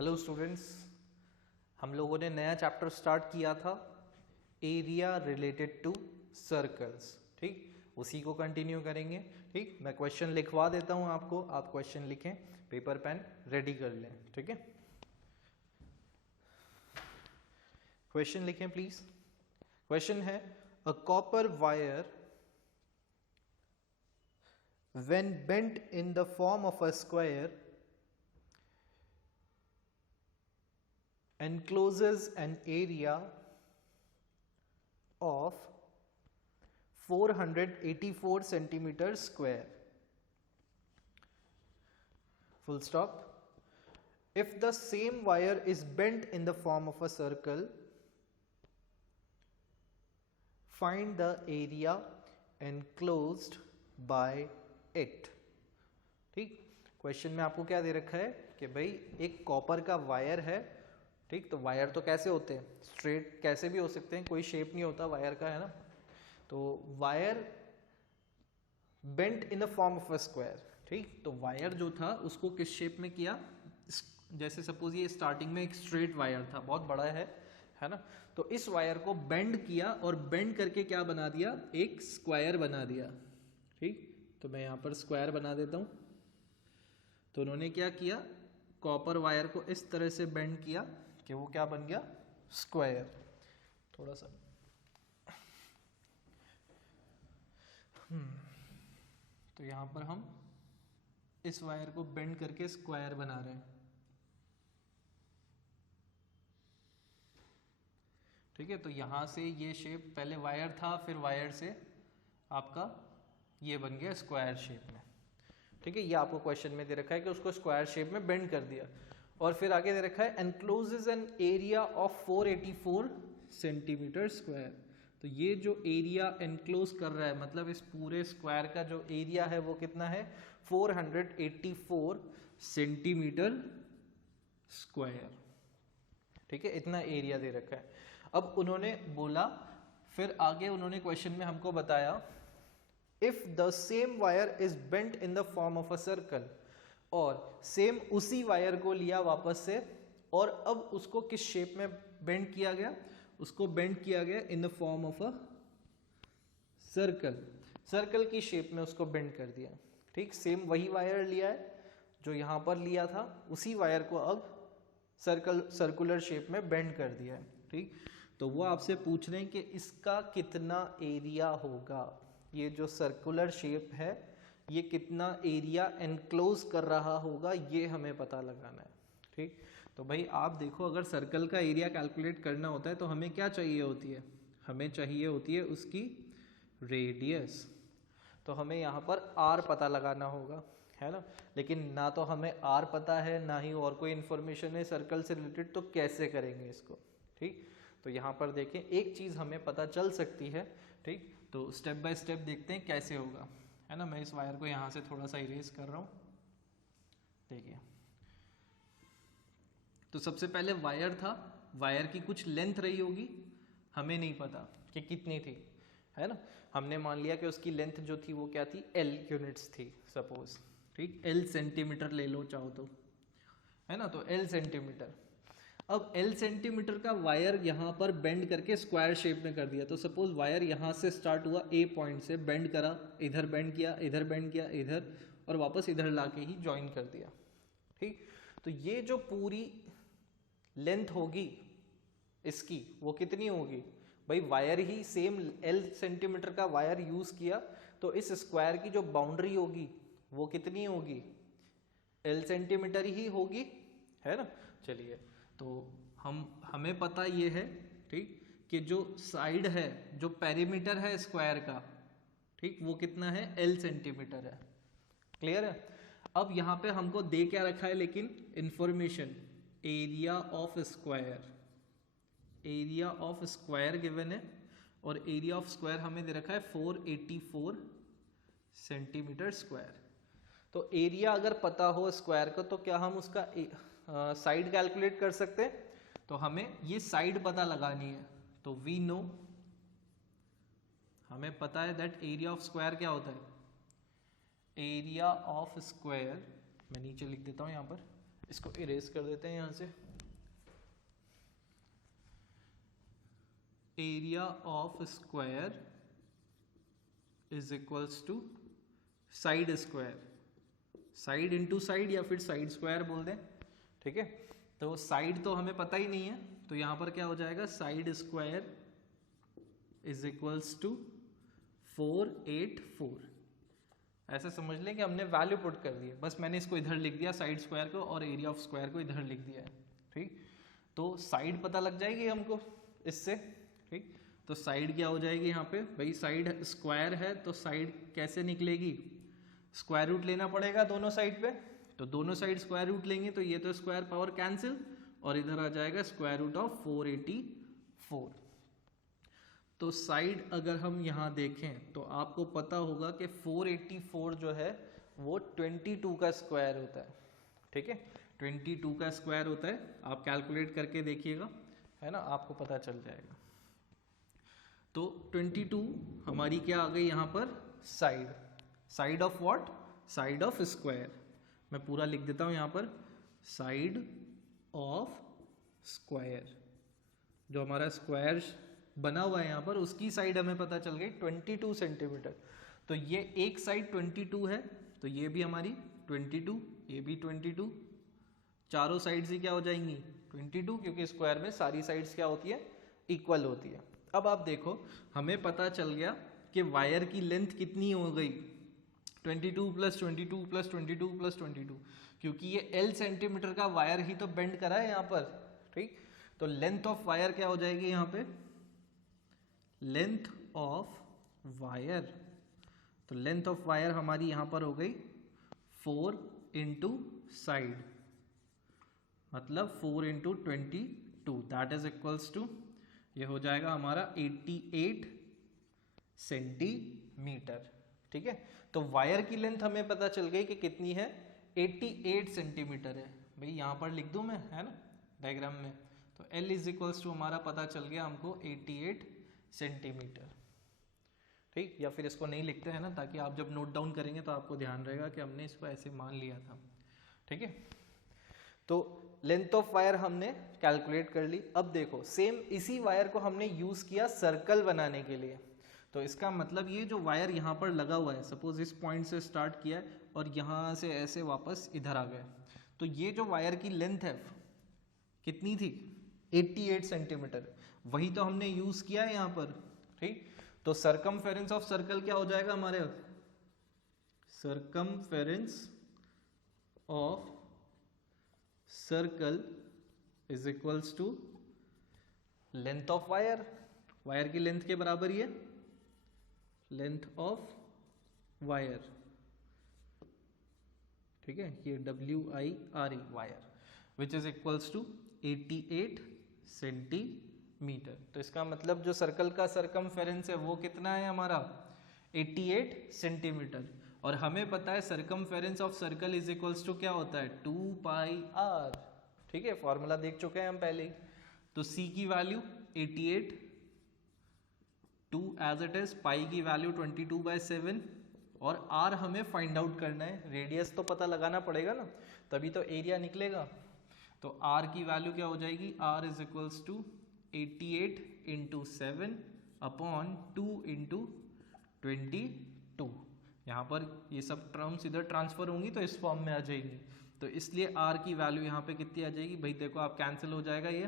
Hello students, हम लोगों ने नया चैप्टर स्टार्ट किया था एरिया रिलेटेड टू सर्कल्स। ठीक, उसी को कंटिन्यू करेंगे। ठीक, मैं क्वेश्चन लिखवा देता हूं आपको, आप क्वेश्चन लिखें, पेपर पेन रेडी कर लें। ठीक है, क्वेश्चन लिखें प्लीज। क्वेश्चन है a copper wire when bent in the form of a square encloses an area of 484 centimeter square. Full stop. If the same wire is bent in the form of a circle, find the area enclosed by it. ठीक, question में आपको क्या दे रखा है कि भाई एक कॉपर का वायर है। ठीक, तो वायर तो कैसे होते हैं, स्ट्रेट कैसे भी हो सकते हैं, कोई शेप नहीं होता वायर का, है ना। तो wire bent in the form of a square. ठीक, तो वायर जो था उसको किस शेप में किया, जैसे सपोज ये स्टार्टिंग में एक स्ट्रेट वायर था, बहुत बड़ा है ना। तो इस वायर को बेंड किया और बेंड करके क्या बना दिया, एक स्क्वायर बना दिया। ठीक, तो मैं यहां पर स्क्वायर बना देता हूं। तो उन्होंने क्या किया, कॉपर वायर को इस तरह से बेंड किया कि वो क्या बन गया, स्क्वायर। थोड़ा सा तो यहां पर हम इस वायर को बेंड करके स्क्वायर बना रहे हैं। ठीक है, तो यहां से ये शेप, पहले वायर था, फिर वायर से आपका ये बन गया स्क्वायर शेप में। ठीक है, ये आपको क्वेश्चन में दे रखा है कि उसको स्क्वायर शेप में बेंड कर दिया। और फिर आगे दे रखा है encloses an area of 484 centimetre square. तो ये जो एरिया एनक्लोज कर रहा है, मतलब इस पूरे स्क्वायर का जो एरिया है वो कितना है, 484 सेंटीमीटर स्क्वायर। ठीक है, इतना एरिया दे रखा है। अब उन्होंने बोला, फिर आगे उन्होंने क्वेश्चन में हमको बताया, if the same wire is bent in the form of a circle, और सेम उसी वायर को लिया वापस से, और अब उसको किस शेप में बेंड किया गया, उसको बेंड किया गया in the form of a circle. Circle की शेप में उसको बेंड कर दिया। ठीक, सेम वही वायर लिया है जो यहां पर लिया था, उसी वायर को अब सर्कुलर शेप में बेंड कर दिया है। ठीक, तो वो आपसे पूछ रहे हैं कि इसका कितना एरिया होगा, ये जो सर्कुलर शेप है ये कितना एरिया एनक्लोज कर रहा होगा, ये हमें पता लगाना है। ठीक, तो भाई आप देखो, अगर सर्कल का एरिया कैलकुलेट करना होता है तो हमें क्या चाहिए होती है, हमें चाहिए होती है उसकी रेडियस। तो हमें यहाँ पर आर पता लगाना होगा, है ना। लेकिन ना तो हमें आर पता है, ना ही और कोई इन्फॉर्मेशन है सर्कल से रिलेटेड, तो कैसे करेंगे इसको। ठीक, तो यहाँ पर देखें, एक चीज़ हमें पता चल सकती है। ठीक, तो स्टेप बाय स्टेप देखते हैं कैसे होगा, है ना। मैं इस वायर को यहाँ से थोड़ा सा इरेज कर रहा हूँ। देखिए, तो सबसे पहले वायर था, वायर की कुछ लेंथ रही होगी, हमें नहीं पता कि कितनी थी, है ना। हमने मान लिया कि उसकी लेंथ जो थी वो क्या थी, एल यूनिट्स थी सपोज। ठीक, एल सेंटीमीटर ले लो चाहो तो, है ना। तो एल सेंटीमीटर, अब एल सेंटीमीटर का वायर यहां पर बेंड करके स्क्वायर शेप में कर दिया। तो सपोज वायर यहां से स्टार्ट हुआ, ए पॉइंट से बेंड करा, इधर बेंड किया, इधर बेंड किया, इधर, और वापस इधर लाके ही ज्वाइन कर दिया। ठीक, तो ये जो पूरी लेंथ होगी इसकी, वो कितनी होगी भाई, वायर ही सेम एल सेंटीमीटर का वायर यूज किया, तो इस स्क्वायर की जो बाउंड्री होगी वो कितनी होगी, एल सेंटीमीटर ही होगी, है ना। चलिए, तो हमें पता ये है, ठीक, कि जो साइड है, जो पेरीमीटर है स्क्वायर का, ठीक, वो कितना है, एल सेंटीमीटर है। क्लियर है। अब यहां पे हमको दे क्या रखा है, लेकिन information, area of square, area of square given है, और एरिया ऑफ स्क्वायर हमें दे रखा है 484 सेंटीमीटर स्क्वायर। तो एरिया अगर पता हो स्क्वायर का, तो क्या हम उसका साइड कैलकुलेट कर सकते हैं। तो हमें ये साइड पता लगानी है। तो वी नो, हमें पता है दैट एरिया ऑफ स्क्वायर क्या होता है, एरिया ऑफ स्क्वायर, मैं नीचे लिख देता हूं यहां पर, इसको इरेज कर देते हैं यहाँ से। Area of square is equals to side square, side into side या फिर साइड स्क्वायर बोल दें, ठीक है। तो साइड तो हमें पता ही नहीं है, तो यहाँ पर क्या हो जाएगा, side square is equals to 484। ऐसे समझ लें कि हमने वैल्यू पुट कर दी है, बस मैंने इसको इधर लिख दिया साइड स्क्वायर को और एरिया ऑफ स्क्वायर को इधर लिख दिया है, ठीक। तो साइड पता लग जाएगी हमको इससे, ठीक। तो साइड क्या हो जाएगी यहाँ पे, भाई साइड स्क्वायर है तो साइड कैसे निकलेगी, स्क्वायर रूट लेना पड़ेगा दोनों साइड पे, तो दोनों साइड स्क्वायर रूट लेंगे तो ये तो स्क्वायर पावर कैंसिल और इधर आ जाएगा स्क्वायर रूट ऑफ 484। तो साइड अगर हम यहाँ देखें तो आपको पता होगा कि 484 जो है वो 22 का स्क्वायर होता है, ठीक है। 22 का स्क्वायर होता है, आप कैलकुलेट करके देखिएगा, है ना, आपको पता चल जाएगा। तो 22 हमारी क्या आ गई यहाँ पर, side, side of what, side of square. मैं पूरा लिख देता हूँ यहाँ पर, साइड ऑफ स्क्वायर, जो हमारा स्क्वायर बना हुआ है यहाँ पर उसकी साइड हमें पता चल गई 22 सेंटीमीटर। तो ये एक साइड 22 है तो ये भी हमारी 22, ये भी 22, चारों साइड्स ही क्या हो जाएंगी 22, क्योंकि स्क्वायर में सारी साइड्स क्या होती है, इक्वल होती है। अब आप देखो हमें पता चल गया कि वायर की लेंथ कितनी हो गई, 22 प्लस 22 प्लस 22 प्लस 22, क्योंकि ये L सेंटीमीटर का वायर ही तो बेंड करा है यहाँ पर, ठीक। तो लेंथ ऑफ वायर क्या हो जाएगी यहाँ पे, लेंथ ऑफ वायर, तो लेंथ ऑफ वायर हमारी यहां पर हो गई 4 इंटू साइड, मतलब 4 into 22, that is equals to, ये हो जाएगा हमारा 88 सेंटीमीटर, ठीक है। तो वायर की लेंथ हमें पता चल गई कि कितनी है, 88 सेंटीमीटर है। भाई यहां पर लिख दूं मैं, है ना, डायग्राम में, तो L इज इक्वल्स टू हमारा पता चल गया हमको 88 सेंटीमीटर, ठीक। या फिर इसको नहीं लिखते हैं ना, ताकि आप जब नोट डाउन करेंगे तो आपको ध्यान रहेगा कि हमने इसको ऐसे मान लिया था, ठीक है। तो लेंथ ऑफ वायर हमने कैलकुलेट कर ली। अब देखो सेम इसी वायर को हमने यूज किया सर्कल बनाने के लिए, तो इसका मतलब ये जो वायर यहाँ पर लगा हुआ है, सपोज इस पॉइंट से स्टार्ट किया और यहाँ से ऐसे वापस इधर आ गए, तो ये जो वायर की लेंथ है कितनी थी, 88 सेंटीमीटर, वही तो हमने यूज किया है यहाँ पर, ठीक। तो सरकमफेरेंस ऑफ सर्कल क्या हो जाएगा हमारे, circumference of circle is equals to length of wire, wire की लेंथ के बराबर ही है लेंथ ऑफ वायर, ठीक है, ये WIRE wire, which is equals to 88 centimetre. तो इसका मतलब जो सर्कल का सरकमफेरेंस है वो कितना है हमारा, 88 सेंटीमीटर, और हमें पता है circumference of circle is equals to क्या होता है, 2πr, ठीक है, फॉर्मूला देख चुके हैं हम पहले ही। तो C की वैल्यू 88, 2 एज इट इज, पाई की वैल्यू 22/7, और R हमें फाइंड आउट करना है, रेडियस तो पता लगाना पड़ेगा ना, तभी तो एरिया निकलेगा। तो R की वैल्यू क्या हो जाएगी, R is equals to 88 into 7 upon 2 into 22। यहाँ पर ये सब टर्म्स इधर ट्रांसफर होंगी तो इस फॉर्म में आ जाएगी, तो इसलिए R की वैल्यू यहाँ पे कितनी आ जाएगी, भाई देखो आप कैंसिल हो जाएगा, ये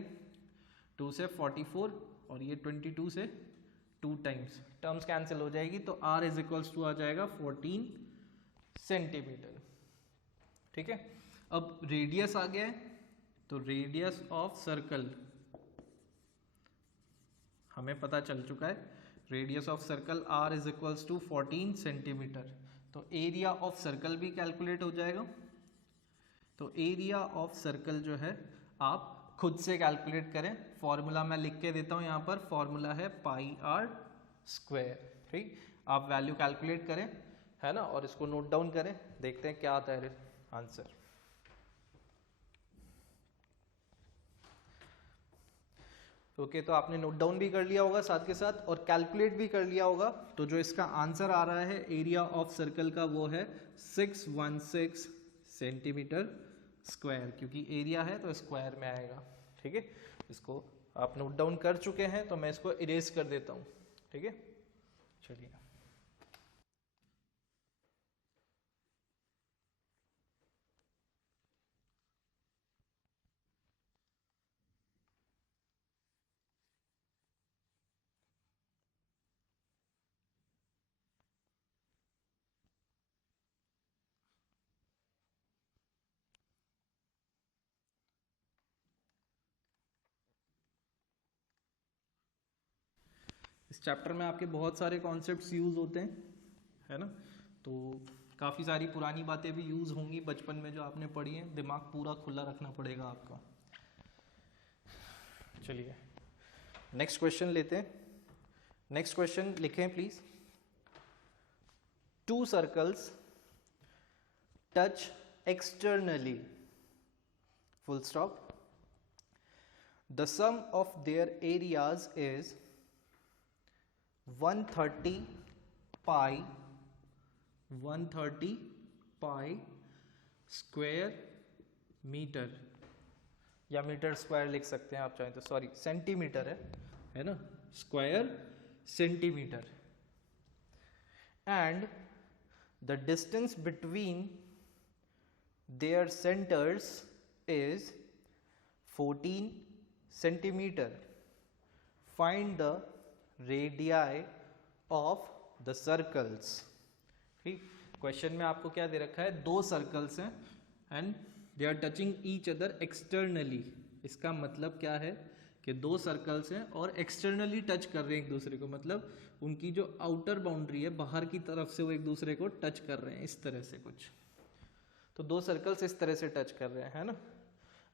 2 से 44 और ये 22 से 2 टाइम्स टर्म्स कैंसिल हो जाएगी, तो R इज इक्वल्स टू आ जाएगा 14 सेंटीमीटर, ठीक है। अब रेडियस आ गया है, तो रेडियस ऑफ सर्कल हमें पता चल चुका है, radius of circle R is equals to 14 centimetre. तो एरिया ऑफ सर्कल भी कैलकुलेट हो जाएगा। तो एरिया ऑफ सर्कल जो है आप खुद से कैलकुलेट करें, फॉर्मूला मैं लिख के देता हूं यहाँ पर, फॉर्मूला है πr², ठीक। आप वैल्यू कैलकुलेट करें, है ना, और इसको नोट डाउन करें, देखते हैं क्या आता है आंसर। ओके, तो आपने नोट डाउन भी कर लिया होगा साथ के साथ और कैलकुलेट भी कर लिया होगा। तो जो इसका आंसर आ रहा है एरिया ऑफ सर्कल का वो है 616 सेंटीमीटर स्क्वायर, क्योंकि एरिया है तो स्क्वायर में आएगा। ठीक है, इसको आप नोट डाउन कर चुके हैं तो मैं इसको इरेज कर देता हूँ। ठीक है, चलिए इस चैप्टर में आपके बहुत सारे कॉन्सेप्ट्स यूज़ होते हैं, है ना, तो काफ़ी सारी पुरानी बातें भी यूज़ होंगी बचपन में जो आपने पढ़ी हैं, दिमाग पूरा खुला रखना पड़ेगा आपका। चलिए नेक्स्ट क्वेश्चन लेते हैं। नेक्स्ट क्वेश्चन लिखें please. 2 circles touch externally, full stop, the sum of their areas is 130 pi square metre, या मीटर स्क्वायर लिख सकते हैं आप चाहें तो, सॉरी सेंटीमीटर है ना, square centimetre, and the distance between their centres is 14 centimeter. Find the radii of the circles. ठीक, क्वेश्चन में आपको क्या दे रखा है, 2 सर्कल्स हैं and they are touching each other externally. इसका मतलब क्या है कि 2 सर्कल्स हैं और एक्सटर्नली टच कर रहे हैं एक दूसरे को, मतलब उनकी जो आउटर बाउंड्री है बाहर की तरफ से वो एक दूसरे को टच कर रहे हैं, इस तरह से कुछ। तो 2 सर्कल्स इस तरह से टच कर रहे हैं, है ना।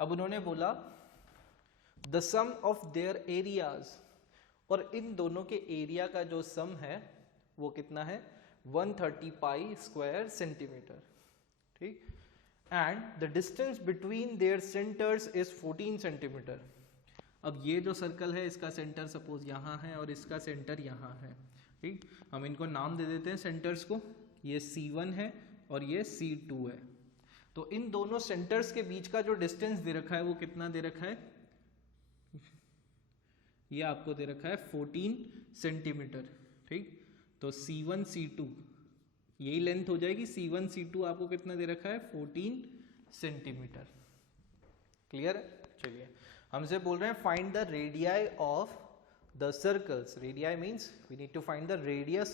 अब उन्होंने बोला the sum of their areas, और इन दोनों के एरिया का जो सम है वो कितना है, 130 पाई स्क्वायर सेंटीमीटर। ठीक, and the distance between their centres is 14 centimetre. अब ये जो सर्कल है इसका सेंटर सपोज यहाँ है और इसका सेंटर यहाँ है। ठीक, हम इनको नाम दे देते हैं सेंटर्स को, ये C1 है और ये C2 है। तो इन दोनों सेंटर्स के बीच का जो डिस्टेंस दे रखा है वो कितना दे रखा है, ये आपको दे रखा है 14 सेंटीमीटर। ठीक, तो C1 C2 यही लेंथ हो जाएगी, C1 C2 आपको कितना दे रखा है, 14 सेंटीमीटर। क्लियर है। चलिए हमसे बोल रहे हैं find the radii of the circles. Radii means we need to find the radius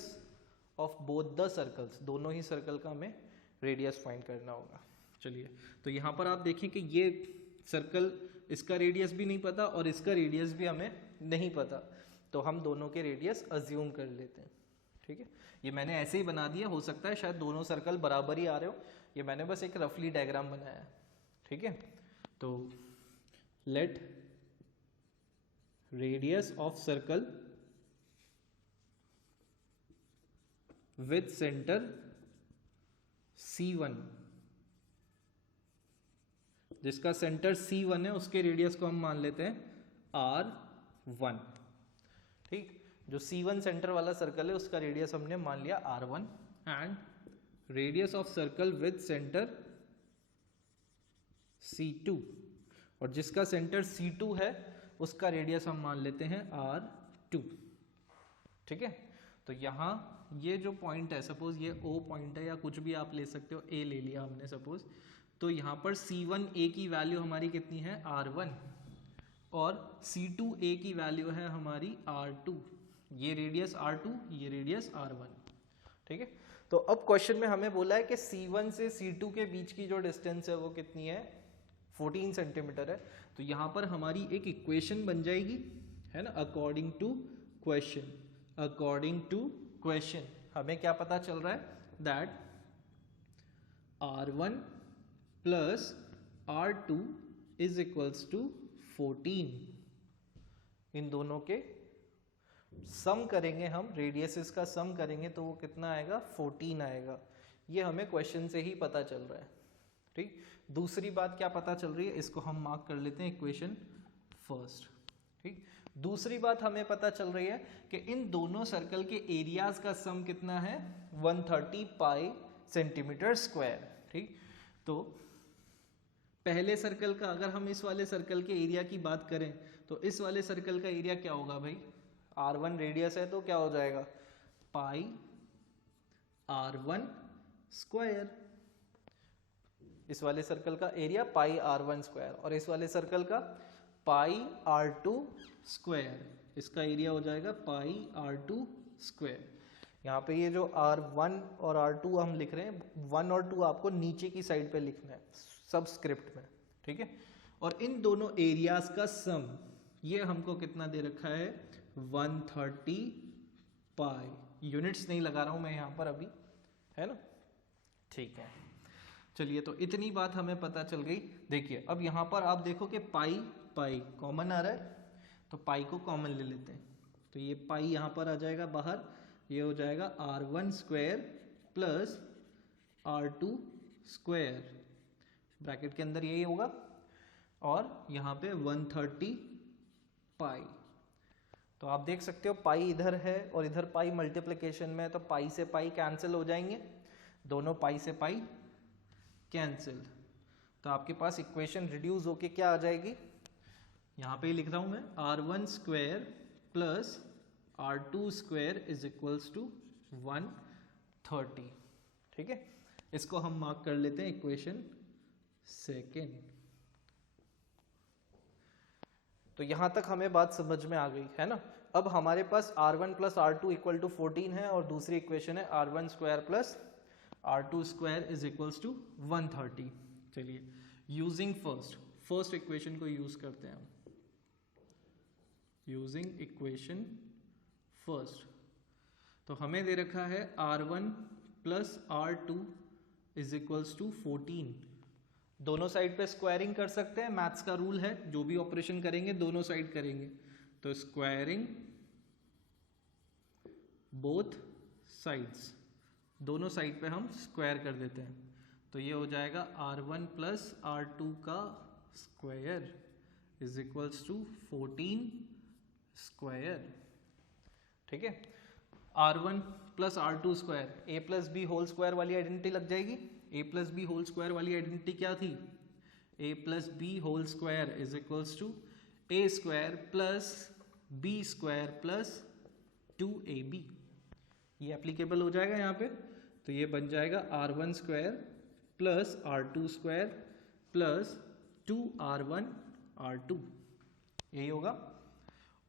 of both the circles, दोनों ही सर्कल का हमें रेडियस फाइंड करना होगा। चलिए तो यहाँ पर आप देखें कि ये सर्कल, इसका रेडियस भी नहीं पता और इसका रेडियस भी हमें नहीं पता, तो हम दोनों के रेडियस अज्यूम कर लेते हैं। ठीक है, ये मैंने ऐसे ही बना दिया, हो सकता है शायद दोनों सर्कल बराबर ही आ रहे हो, ये मैंने बस एक रफली डायग्राम बनाया है। ठीक है, तो late radius of circle with centre C1, जिसका सेंटर C1 है उसके रेडियस को हम मान लेते हैं R1। ठीक, जो C1 सेंटर वाला सर्कल है उसका रेडियस हमने मान लिया R1, and radius of circle with centre C2, और जिसका सेंटर C2 है उसका रेडियस हम मान लेते हैं R2। ठीक है, तो यहाँ ये जो पॉइंट है, सपोज ये O पॉइंट है या कुछ भी आप ले सकते हो, A ले लिया हमने सपोज, तो यहाँ पर C1A की वैल्यू हमारी कितनी है, R1, और C2A की वैल्यू है हमारी R2। ये रेडियस R2, ये रेडियस R1। ठीक है, तो अब क्वेश्चन में हमें बोला है कि C1 से C2 के बीच की जो डिस्टेंस है वो कितनी है, 14 सेंटीमीटर है। तो यहाँ पर हमारी एक इक्वेशन बन जाएगी, है ना, according to question. According to question हमें क्या पता चल रहा है, that R1 plus R2 is equals to 14। इन दोनों के सम करेंगे हम, रेडियसेस का सम करेंगे तो वो कितना आएगा, 14 आएगा। ये हमें क्वेश्चन से ही पता चल रहा है। ठीक, दूसरी बात क्या पता चल रही है, इसको हम मार्क कर लेते हैं इक्वेशन फर्स्ट। ठीक, दूसरी बात हमें पता चल रही है कि इन दोनों सर्कल के एरियाज का सम कितना है, 130 पाई सेंटीमीटर स्क्वायर। ठीक, तो पहले सर्कल का, अगर हम इस वाले सर्कल के एरिया की बात करें तो इस वाले सर्कल का एरिया क्या होगा भाई, r1 रेडियस है तो क्या हो जाएगा, पाई r1 स्क्वायर। इस वाले सर्कल का एरिया पाई r1 स्क्वायर और इस वाले सर्कल का पाई r2 स्क्वायर, इसका एरिया हो जाएगा पाई r2 स्क्वायर। यहाँ पे ये जो r1 और r2 हम लिख रहे हैं, 1 और 2 आपको नीचे की साइड पे लिखना है सबस्क्रिप्ट में, ठीक है। और इन दोनों एरियाज का सम ये हमको कितना दे रखा है, 130 पाई। यूनिट्स नहीं लगा रहा हूं मैं यहाँ पर अभी, है ना, ठीक है। चलिए, तो इतनी बात हमें पता चल गई। देखिए अब यहाँ पर आप देखो कि पाई पाई कॉमन आ रहा है, तो पाई को कॉमन ले लेते हैं, तो ये पाई यहाँ पर आ जाएगा बाहर, ये हो जाएगा r1 square plus r2 square, bracket के अंदर यही होगा, और यहाँ पे 130 पाई। तो आप देख सकते हो पाई इधर है और इधर पाई मल्टीप्लिकेशन में है, तो पाई से पाई कैंसिल हो जाएंगे, दोनों पाई से पाई कैंसिल, तो आपके पास इक्वेशन रिड्यूस होके क्या आ जाएगी, यहाँ पे लिख रहा हूँ मैं, r1 square plus r2 square is equals to 130, ठीक है। इसको हम मार्क कर लेते हैं इक्वेशन सेकेंड। तो यहां तक हमें बात समझ में आ गई है ना। अब हमारे पास r1 plus r2 equal to 14 है और दूसरी इक्वेशन है r1 square plus r2 square is equals to 130। चलिए, यूजिंग फर्स्ट इक्वेशन को यूज करते हैं हम, यूजिंग इक्वेशन फर्स्ट। तो हमें दे रखा है r1 plus r2 is equals to 14। दोनों साइड पे स्क्वायरिंग कर सकते हैं, मैथ्स का रूल है, जो भी ऑपरेशन करेंगे दोनों साइड करेंगे, तो स्क्वायरिंग बोथ साइड्स, दोनों साइड पे हम स्क्वायर कर देते हैं, तो ये हो जाएगा r1 प्लस r2 का square is equals to 14 square, ठीक है। r1 plus r2 square, a plus B whole square वाली आइडेंटिटी लग जाएगी। a plus B whole square वाली आइडेंटिटी क्या थी, a plus B whole square is equals to a square plus b square plus 2ab, ये applicable हो जाएगा यहाँ पे, तो ये बन जाएगा r1 square plus r2 square plus 2r1 r2, यही होगा।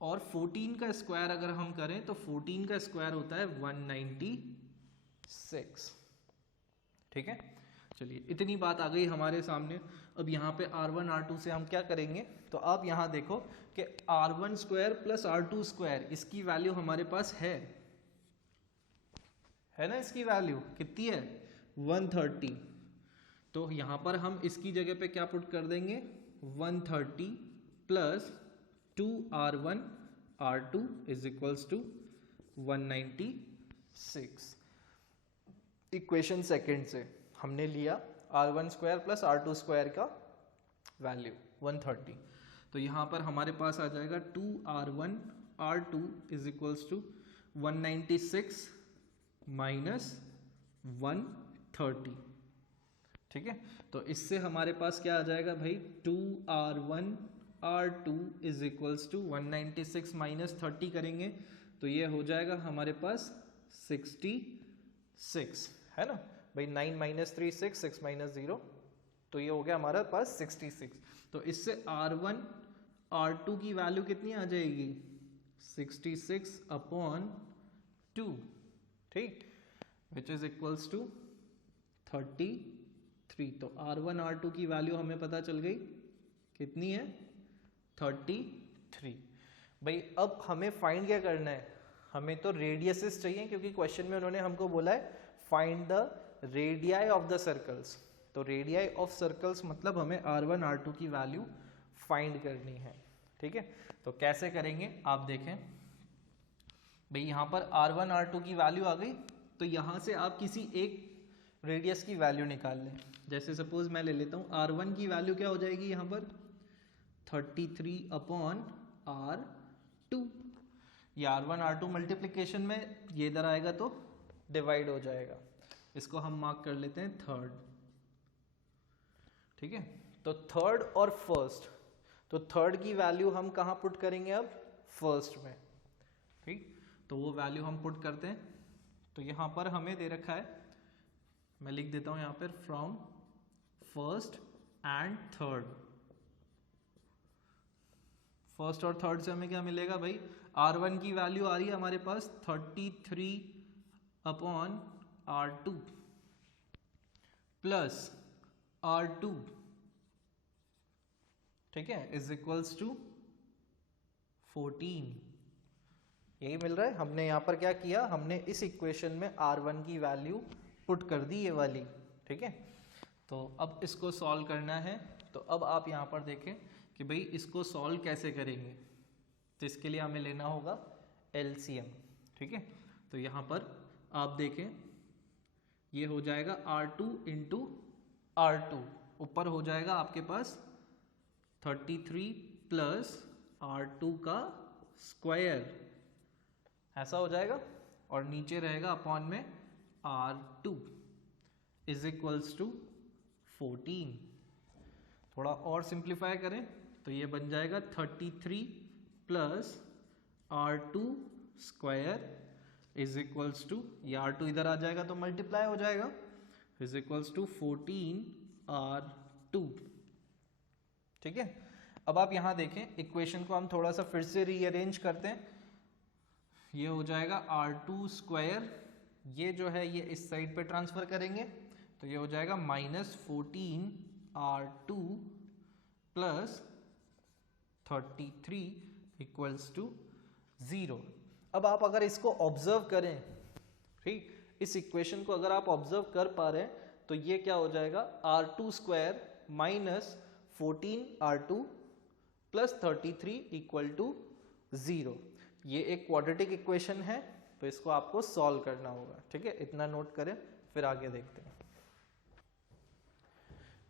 और 14 का स्क्वायर अगर हम करें तो 14 का स्क्वायर होता है 196, ठीक है। चलिए, इतनी बात आ गई हमारे सामने। अब यहाँ पे r1 r2 से हम क्या करेंगे, तो आप यहाँ देखो कि r1 square plus r2 square, इसकी वैल्यू हमारे पास है ना, इसकी वैल्यू कितनी है 130, तो यहाँ पर हम इसकी जगह पे क्या पुट कर देंगे 130 plus 2r1 r2 is equals to 196। Equation second से हमने लिया r1 square plus r2 square का वैल्यू 130, तो यहाँ पर हमारे पास आ जाएगा 2r1 r2 is equals to 196 minus 130, ठीक है। तो इससे हमारे पास क्या आ जाएगा भाई, 2r1 r2 is equals to 196 minus 30 करेंगे तो ये हो जाएगा हमारे पास 66, है ना भाई, 9 माइनस 3 6, 6 माइनस 0, तो ये हो गया हमारे पास 66। तो इससे r1 r2 की वैल्यू कितनी आ जाएगी 66 अपॉन 2, ठीक, विच इज इक्वल्स टू 33। तो r1 r2 की वैल्यू हमें पता चल गई कितनी है 33। भाई अब हमें फाइंड क्या करना है, हमें तो रेडियसेस चाहिए, क्योंकि क्वेश्चन में उन्होंने हमको बोला है find the radii of the circles. तो रेडियाई ऑफ सर्कल्स मतलब हमें r1 r2 की वैल्यू फाइंड करनी है, ठीक है। तो कैसे करेंगे आप देखें भाई, यहाँ पर r1 r2 की वैल्यू आ गई, तो यहाँ से आप किसी एक रेडियस की वैल्यू निकाल लें। जैसे सपोज मैं ले लेता हूँ r1 की वैल्यू क्या हो जाएगी यहाँ पर 33 अपॉन r2, ये r1 r2 मल्टीप्लिकेशन में ये इधर आएगा तो डिवाइड हो जाएगा, इसको हम मार्क कर लेते हैं थर्ड, ठीक है। तो थर्ड और फर्स्ट, तो थर्ड की वैल्यू हम कहाँ पुट करेंगे अब, फर्स्ट में, ठीक। तो वो वैल्यू हम पुट करते हैं। तो यहाँ पर हमें दे रखा है, मैं लिख देता हूँ यहाँ पर from first and third. First और थर्ड से हमें क्या मिलेगा भाई, R1 की वैल्यू आ रही है हमारे पास 33/R2 प्लस R2, ठीक है, इज इक्वल्स टू 14। यही मिल रहा है। हमने यहाँ पर क्या किया, हमने इस इक्वेशन में R1 की वैल्यू पुट कर दी, ये वाली, ठीक है। तो अब इसको सॉल्व करना है। तो अब आप यहाँ पर देखें कि भाई इसको सॉल्व कैसे करेंगे। तो इसके लिए हमें लेना होगा LCM, ठीक है। तो यहाँ पर आप देखें, ये हो जाएगा R2 इंटू R2, ऊपर हो जाएगा आपके पास 33 प्लस R2 का स्क्वायर, ऐसा हो जाएगा, और नीचे रहेगा अपॉन में R2 इज इक्वल्स टू 14। थोड़ा और सिंप्लीफाई करें तो ये बन जाएगा 33 plus R2 square is equals to, ये R2 इधर आ जाएगा तो मल्टीप्लाई हो जाएगा, इज इक्वल्स टू 14R2, ठीक है। अब आप यहाँ देखें, इक्वेशन को हम थोड़ा सा फिर से रीअरेंज करते हैं। ये हो जाएगा R2 स्क्वायर, ये जो है ये इस साइड पे ट्रांसफर करेंगे, तो ये हो जाएगा -14R2 प्लस 33 इक्वल्स टू 0। अब आप अगर इसको ऑब्जर्व करें, ठीक, इस इक्वेशन को अगर आप ऑब्जर्व कर पा रहे हैं, तो ये क्या हो जाएगा, R2 square minus 14R2 plus 33 equal to 0। ये एक क्वाड्रेटिक इक्वेशन है, तो इसको आपको सॉल्व करना होगा, ठीक है। इतना नोट करें, फिर आगे देखते हैं।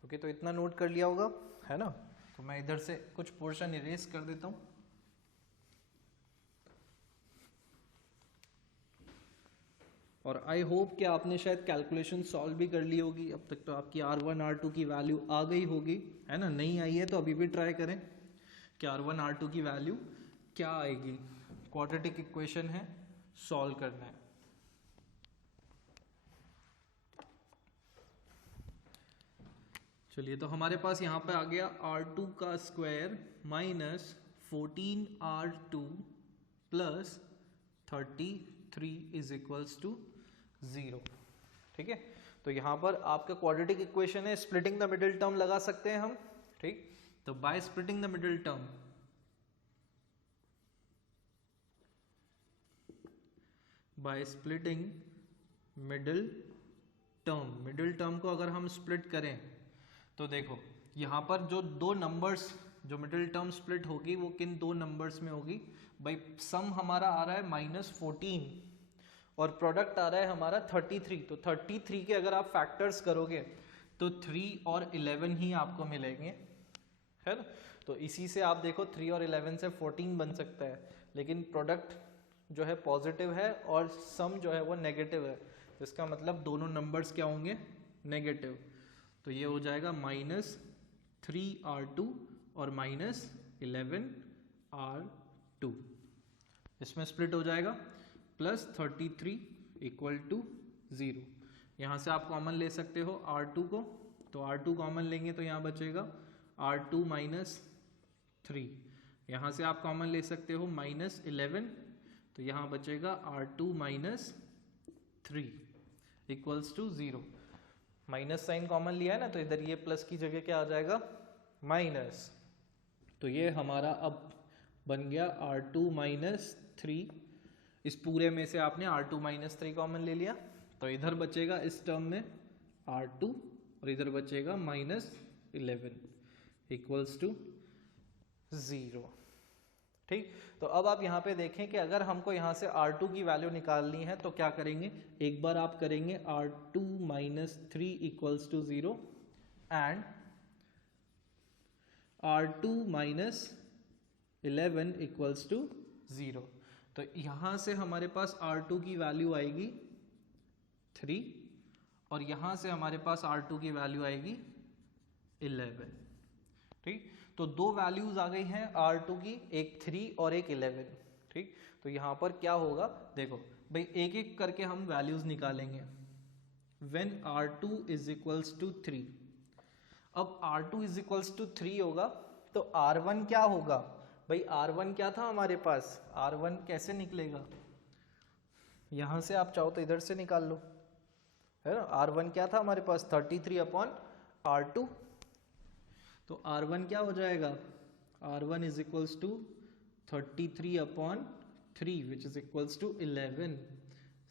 ओके, तो इतना नोट कर लिया होगा, है ना। तो मैं इधर से कुछ पोर्शन इरेज कर देता हूँ। और आई होप कि आपने शायद कैलकुलेशन सॉल्व भी कर ली होगी। अब तक तो आपकी R1 R2 की वैल्यू आ गई होगी, है ना। नहीं आई है तो अभी भी ट्राई करें कि R1 R2 की वैल्यू क्या आएगी। क्वाड्रेटिक इक्वेशन है, सॉल्व करना है। चलिए, तो हमारे पास यहाँ पे आ गया R2 का square minus 14R2 plus 33 is equals to 0, ठीक है। तो यहाँ पर आपका क्वाड्रेटिक इक्वेशन है, स्प्लिटिंग द मिडिल टर्म लगा सकते हैं हम, ठीक। तो by splitting the middle term, by splitting middle term को अगर हम स्प्लिट करें तो देखो यहाँ पर जो दो नंबर्स, जो मिडिल टर्म स्प्लिट होगी वो किन दो नंबर्स में होगी भाई। सम हमारा आ रहा है -14 और प्रोडक्ट आ रहा है हमारा 33। तो 33 के अगर आप फैक्टर्स करोगे तो 3 और 11 ही आपको मिलेंगे, है ना। तो इसी से आप देखो 3 और 11 से 14 बन सकता है, लेकिन प्रोडक्ट जो है पॉजिटिव है और सम जो है वो नेगेटिव है। तो इसका मतलब दोनों नंबर्स क्या होंगे, नेगेटिव। तो ये हो जाएगा -3R2 और -11R2, इसमें स्प्लिट हो जाएगा, प्लस 33 इक्वल टू 0। यहाँ से आप कॉमन ले सकते हो R2 को, तो R2 कॉमन लेंगे तो यहाँ बचेगा R2 - 3। यहाँ से आप कॉमन ले सकते हो -11, तो यहाँ बचेगा R2 - 3 equals to 0। Minus sign common लिया है ना, तो इधर ये प्लस की जगह क्या आ जाएगा, माइनस। तो ये हमारा अब बन गया R2 - 3। इस पूरे में से आपने R2 - 3 कॉमन ले लिया, तो इधर बचेगा इस टर्म में R2 और इधर बचेगा -11 इक्वल्स टू 0, ठीक। तो अब आप यहाँ पे देखें कि अगर हमको यहाँ से R2 की वैल्यू निकालनी है तो क्या करेंगे। एक बार आप करेंगे R2 - 3 equals to 0 and R2 - 11 equals to 0। तो यहाँ से हमारे पास R2 की वैल्यू आएगी 3 और यहाँ से हमारे पास R2 की वैल्यू आएगी 11, ठीक। तो दो वैल्यूज आ गई हैं R2 की, एक 3 और एक 11। ठीक, तो यहाँ पर क्या होगा देखो भाई, एक एक करके हम वैल्यूज निकालेंगे। When R2 is equals to 3, अब R2 is equals to 3 होगा तो R1 क्या होगा भाई, R1 क्या था हमारे पास, R1 कैसे निकलेगा, यहां से आप चाहो तो इधर से निकाल लो, है ना। R1 क्या था हमारे पास 33/R2, तो R1 क्या हो जाएगा, R1 is equals to 33/3 which is equals to 11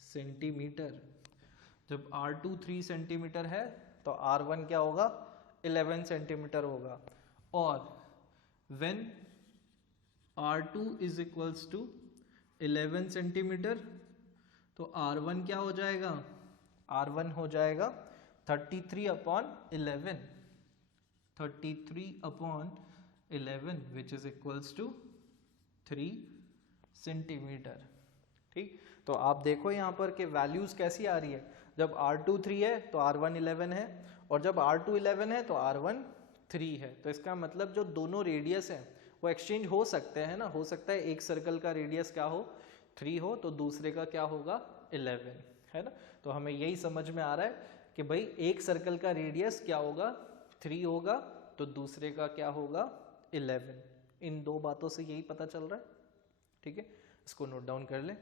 centimetre. जब R2 3 सेंटीमीटर है तो R1 क्या होगा 11 सेंटीमीटर होगा। और when R2 is equals to 11 centimetre तो R1 क्या हो जाएगा, R1 हो जाएगा 33/11 which is equals to 3 centimetre. ठीक, तो आप देखो यहाँ पर कि वैल्यूज कैसी आ रही है, जब R2 3 है तो R1 11 है, और जब R2 11 है तो R1 3 है। तो इसका मतलब जो दोनों रेडियस हैं वो एक्सचेंज हो सकते हैं ना, हो सकता है एक सर्कल का रेडियस क्या हो 3 हो तो दूसरे का क्या होगा 11, है ना। तो हमें यही समझ में आ रहा है कि भाई एक सर्कल का रेडियस क्या होगा 3 होगा तो दूसरे का क्या होगा 11। इन दो बातों से यही पता चल रहा है। ठीक है, इसको नोट डाउन कर लें।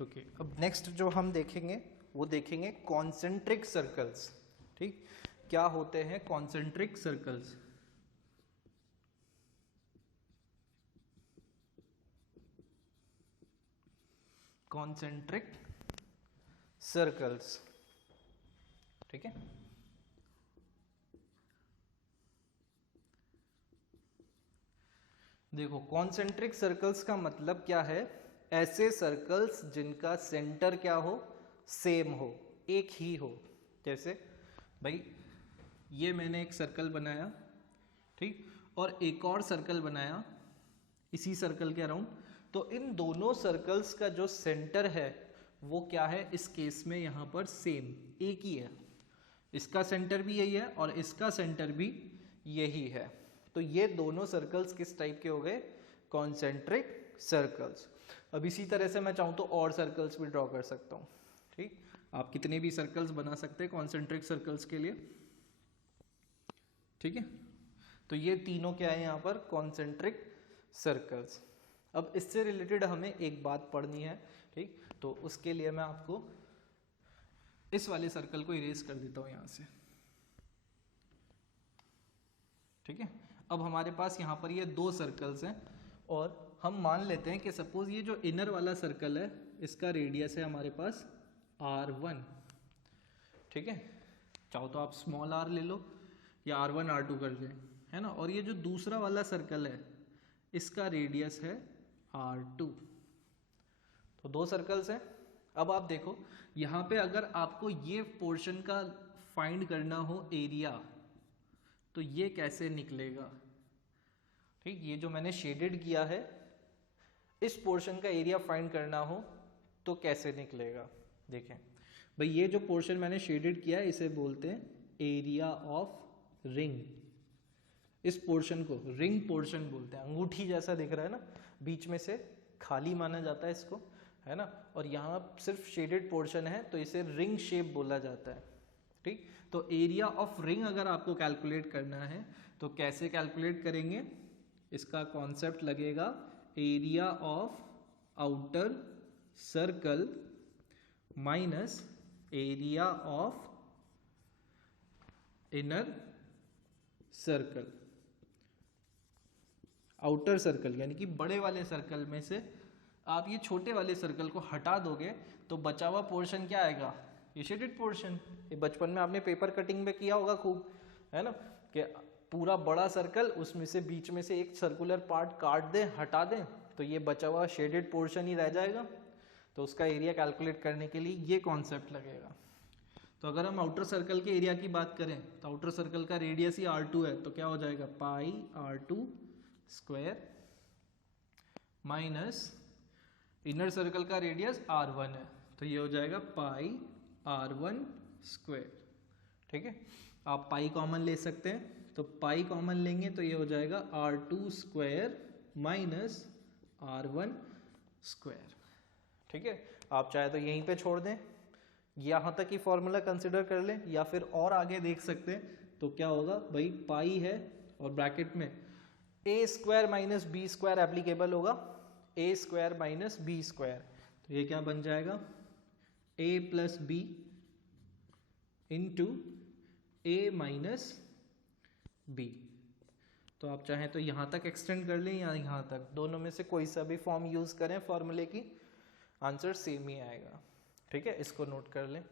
ओके, अब नेक्स्ट जो हम देखेंगे वो देखेंगे कॉन्सेंट्रिक सर्कल्स। ठीक, क्या होते हैं कॉन्सेंट्रिक सर्कल्स। कॉन्सेंट्रिक सर्कल्स, ठीक है। देखो कॉन्सेंट्रिक सर्कल्स का मतलब क्या है, ऐसे सर्कल्स जिनका सेंटर क्या हो सेम हो, एक ही हो। जैसे भाई ये मैंने एक सर्कल बनाया, ठीक, और एक और सर्कल बनाया इसी सर्कल के अराउंड, तो इन दोनों सर्कल्स का जो सेंटर है वो क्या है इस केस में यहाँ पर सेम एक ही है। इसका सेंटर भी यही है और इसका सेंटर भी यही है। तो ये दोनों सर्कल्स किस टाइप के हो गए, कॉन्सेंट्रिक सर्कल्स। अब इसी तरह से मैं चाहूँ तो और सर्कल्स भी ड्रॉ कर सकता हूँ। ठीक, आप कितने भी सर्कल्स बना सकते हैं कॉन्सेंट्रिक सर्कल्स के लिए। ठीक है, तो ये तीनों क्या है यहाँ पर कॉन्सेंट्रिक सर्कल्स। अब इससे रिलेटेड हमें एक बात पढ़नी है। ठीक, तो उसके लिए मैं आपको इस वाले सर्कल को इरेज कर देता हूँ यहाँ से। ठीक है, अब हमारे पास यहाँ पर ये दो सर्कल्स हैं और हम मान लेते हैं कि सपोज ये जो इनर वाला सर्कल है इसका रेडियस है हमारे पास R1। ठीक है, चाहो तो आप स्मॉल r ले लो या R1 R2 कर दें, है ना। और ये जो दूसरा वाला सर्कल है इसका रेडियस है R2। तो दो सर्कल्स हैं। अब आप देखो यहाँ पे अगर आपको ये पोर्शन का फाइंड करना हो एरिया तो ये कैसे निकलेगा। ठीक, ये जो मैंने शेडेड किया है इस पोर्शन का एरिया फाइंड करना हो तो कैसे निकलेगा। देखें भाई ये जो पोर्शन मैंने शेडेड किया है इसे बोलते हैं एरिया ऑफ रिंग। इस पोर्शन को रिंग पोर्शन बोलते हैं। अंगूठी जैसा दिख रहा है ना, बीच में से खाली माना जाता है इसको, है ना। और यहाँ सिर्फ शेडेड पोर्शन है तो इसे रिंग शेप बोला जाता है। ठीक, तो एरिया ऑफ रिंग अगर आपको कैलकुलेट करना है तो कैसे कैलकुलेट करेंगे, इसका कॉन्सेप्ट लगेगा area of outer circle minus area of inner circle. Outer circle यानी कि बड़े वाले सर्कल में से आप ये छोटे वाले सर्कल को हटा दोगे तो बचा हुआ पोर्शन क्या आएगा, ये शेडेड पोर्शन। ये बचपन में आपने पेपर कटिंग में किया होगा खूब, है ना, कि पूरा बड़ा सर्कल, उसमें से बीच में से एक सर्कुलर पार्ट काट दें, हटा दें, तो ये बचा हुआ शेडेड पोर्शन ही रह जाएगा। तो उसका एरिया कैलकुलेट करने के लिए ये कॉन्सेप्ट लगेगा। तो अगर हम आउटर सर्कल के एरिया की बात करें तो आउटर सर्कल का रेडियस ही R2 है, तो क्या हो जाएगा पाई R2 square minus inner circle का रेडियस R1 है, तो ये हो जाएगा पाई R1 स्क्वायर। ठीक है, आप पाई कॉमन ले सकते हैं, तो पाई कॉमन लेंगे तो ये हो जाएगा R2 square minus R1 square. ठीक है, आप चाहे तो यहीं पे छोड़ दें, यहाँ तक ही फॉर्मूला कंसिडर कर लें, या फिर और आगे देख सकते हैं। तो क्या होगा भाई, पाई है और ब्रैकेट में a square minus b square applicable होगा, a square minus b square, तो ये क्या बन जाएगा a plus b into a minus b. तो आप चाहें तो यहाँ तक एक्सटेंड कर लें या यहाँ तक, दोनों में से कोई सा भी फॉर्म यूज करें फॉर्मूले की, आंसर सेम ही आएगा। ठीक है, इसको नोट कर लें।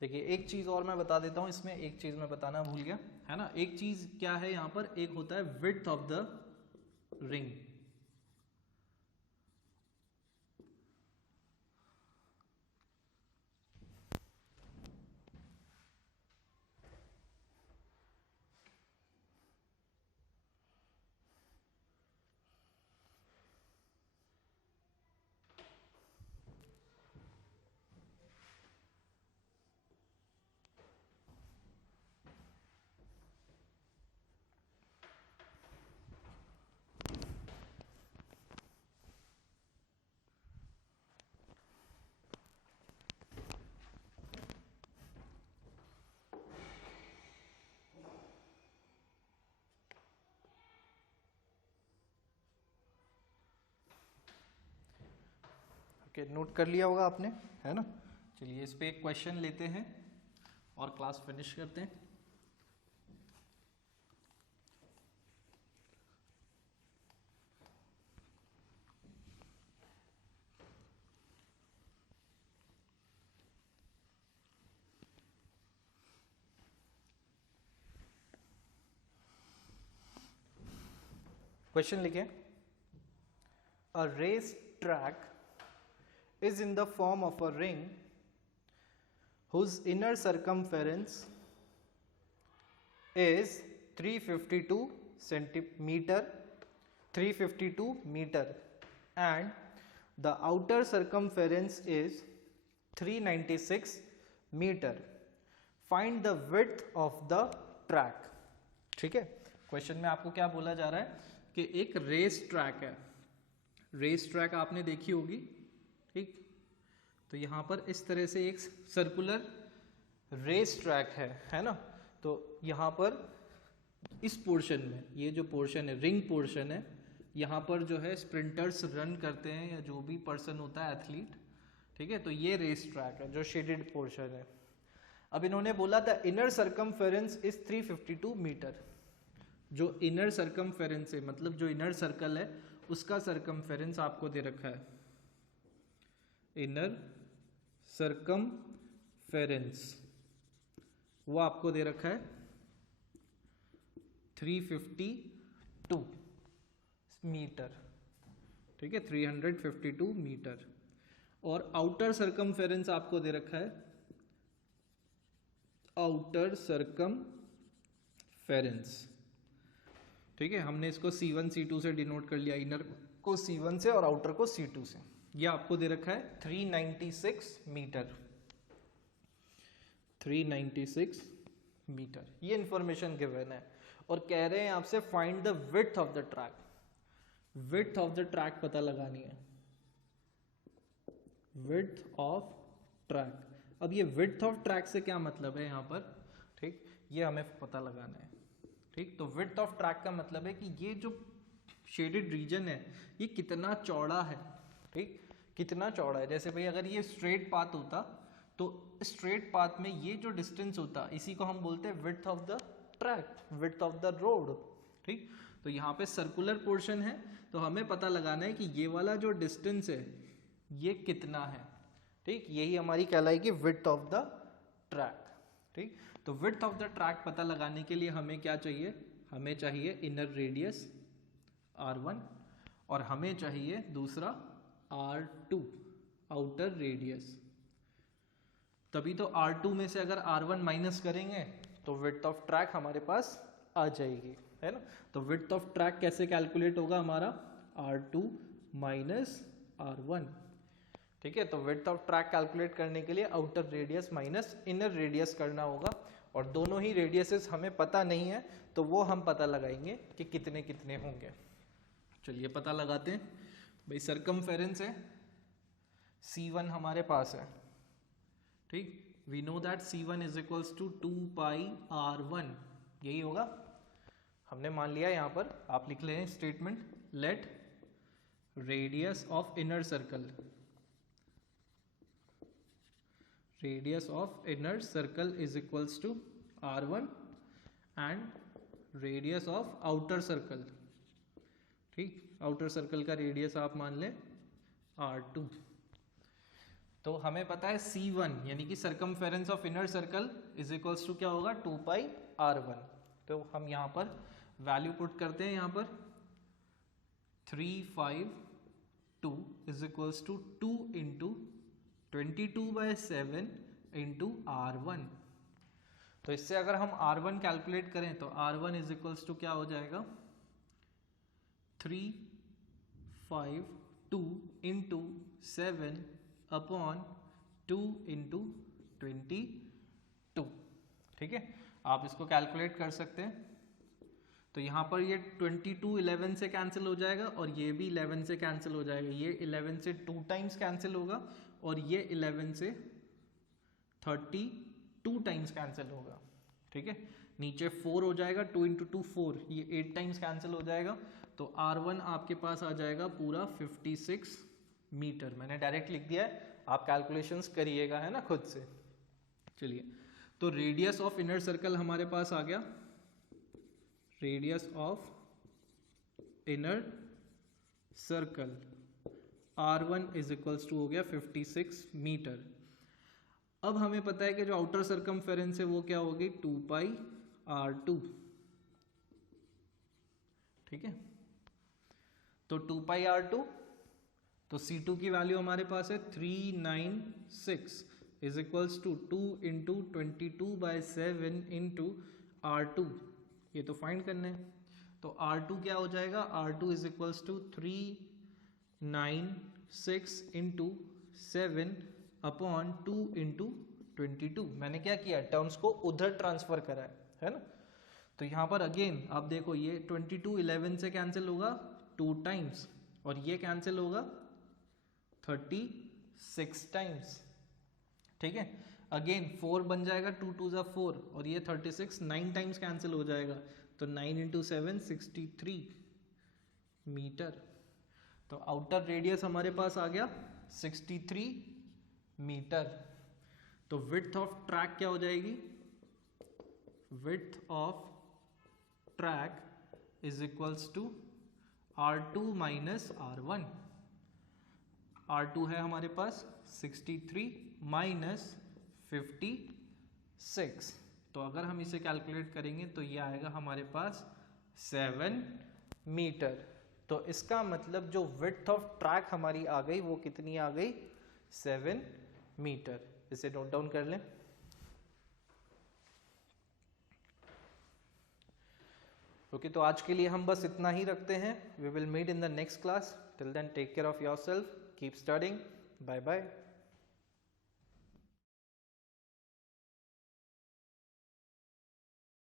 देखिए एक चीज और मैं बता देता हूं, इसमें एक चीज मैं बताना भूल गया, है ना। एक चीज क्या है यहाँ पर, एक होता है width of the ring. Okay, note कर लिया होगा आपने, है ना। चलिए इस पे एक क्वेश्चन लेते हैं और क्लास फिनिश करते हैं। क्वेश्चन लिखे, a race track is in the form of a ring whose inner circumference is 352 meter and the outer circumference is 396 meter. Find the width of the track. ठीक है, question में आपको क्या बोला जा रहा है कि एक रेस ट्रैक है। रेस ट्रैक आपने देखी होगी, ठीक। तो यहाँ पर इस तरह से एक सर्कुलर रेस ट्रैक है ना। तो यहाँ पर इस पोर्शन में, ये जो पोर्शन है रिंग पोर्शन है, यहाँ पर जो है स्प्रिंटर्स रन करते हैं या जो भी पर्सन होता है एथलीट, ठीक है। तो ये रेस ट्रैक है जो शेडेड पोर्शन है। अब इन्होंने बोला था इनर सर्कमफेरेंस इज 352 मीटर। जो इनर सर्कमफेरेंस है, मतलब जो इनर सर्कल है उसका सर्कमफेरेंस आपको दे रखा है, इनर सर्कमफेरेंस वो आपको दे रखा है 352 मीटर, ठीक है, 352 मीटर। और आउटर सर्कमफेरेंस आपको दे रखा है आउटर सर्कमफेरेंस, ठीक है। हमने इसको C1 C2 से डिनोट कर लिया, इनर को C1 से और आउटर को C2 से। ये आपको दे रखा है 396 मीटर, 396 मीटर, ये इंफॉर्मेशन गिवन है। और कह रहे हैं आपसे find the width of the track. Width of the track पता लगानी है, विड्थ ऑफ ट्रैक। अब ये विड्थ ऑफ ट्रैक से क्या मतलब है यहाँ पर, ठीक, ये हमें पता लगाना है, ठीक। तो विड्थ ऑफ ट्रैक का मतलब है कि ये जो शेडेड रीजन है ये कितना चौड़ा है, ठीक, कितना चौड़ा है। जैसे भाई अगर ये स्ट्रेट पाथ होता तो स्ट्रेट पाथ में ये जो डिस्टेंस होता है इसी को हम बोलते हैं width of the track, width of the road. ठीक, तो यहाँ पे सर्कुलर पोर्शन है, तो हमें पता लगाना है कि ये वाला जो डिस्टेंस है ये कितना है। ठीक, यही हमारी कहलाएगी विड्थ ऑफ द ट्रैक। ठीक, तो विड्थ ऑफ द ट्रैक पता लगाने के लिए हमें क्या चाहिए, हमें चाहिए इनर रेडियस R1 और हमें चाहिए दूसरा R2 आउटर रेडियस। तभी तो R2 में से अगर R1 माइनस करेंगे तो विड्थ ऑफ ट्रैक हमारे पास आ जाएगी, है ना। तो विड्थ ऑफ ट्रैक कैसे कैलकुलेट होगा हमारा, R2 माइनस R1। ठीक है, तो विड्थ ऑफ ट्रैक कैलकुलेट करने के लिए outer radius minus inner radius करना होगा, और दोनों ही रेडियसेस हमें पता नहीं है तो वो हम पता लगाएंगे कि कितने कितने होंगे। चलिए पता लगाते हैं। भाई सरकमफेरेंस है C1 हमारे पास है। ठीक, we know that C1 is equals to 2 pi R1, यही होगा। हमने मान लिया यहाँ पर, आप लिख ले statement, let radius of inner circle, radius of inner circle is equals to R1 and radius of outer circle. ठीक, आउटर सर्कल का रेडियस आप मान लें R2। तो हमें पता है C1 यानी कि circumference of inner circle is equals to क्या होगा, 2 पाई R1। तो हम यहाँ पर वैल्यू पुट करते हैं, यहाँ पर 352 is equals to 2 into 22/7 into R1। तो इससे अगर हम R1 कैलकुलेट करें तो R1 इज इक्वल्स टू क्या हो जाएगा, 352 इंटू 7 अपॉन 2 इंटू 22। ठीक है, आप इसको कैलकुलेट कर सकते हैं। तो यहाँ पर ये 22 11 से कैंसिल हो जाएगा और ये भी 11 से कैंसिल हो जाएगा, ये 11 से 2 टाइम्स कैंसिल होगा और ये 11 से 32 टाइम्स कैंसिल होगा। ठीक है, नीचे 4 हो जाएगा, 2 इंटू 2 4, ये 8 टाइम्स कैंसिल हो जाएगा। तो R1 आपके पास आ जाएगा पूरा 56 मीटर। मैंने डायरेक्ट लिख दिया है, आप कैलकुलेशंस करिएगा, है ना, खुद से। चलिए, तो रेडियस ऑफ इनर सर्कल हमारे पास आ गया, radius of inner circle R1 is equals to हो गया 56 मीटर। अब हमें पता है कि जो आउटर सर्कमफेरेंस है वो क्या होगी, 2 पाई R2। ठीक है, तो 2 पाई R2, तो C2 की वैल्यू हमारे पास है 396 is equals to 2 into 22/7 into R2। ये तो फाइंड करना है, तो R2 क्या हो जाएगा, R2 is equals to 396 into 7 upon 2 into 22। मैंने क्या किया, टर्म्स को उधर ट्रांसफर करा है ना। तो यहाँ पर अगेन आप देखो, ये 22 11 से कैंसिल होगा 2 टाइम्स और ये कैंसिल होगा 36 टाइम्स। ठीक है, अगेन 4 बन जाएगा, 2 2 जा 4 और ये 36 9 टाइम्स कैंसिल हो जाएगा, तो 9 इंटू 7 63 मीटर। तो आउटर रेडियस हमारे पास आ गया 63 मीटर। तो विड्थ ऑफ ट्रैक क्या हो जाएगी, width of track is equals to R2 minus R1। R2 है हमारे पास 63 माइनस 56, तो अगर हम इसे कैलकुलेट करेंगे तो ये आएगा हमारे पास 7 मीटर। तो इसका मतलब जो विड्थ ऑफ ट्रैक हमारी आ गई वो कितनी आ गई, 7 मीटर। इसे नोट डाउन कर लें। ओके, तो आज के लिए हम बस इतना ही रखते हैं। We will meet in the next class. Till then take care of yourself, keep studying, bye bye.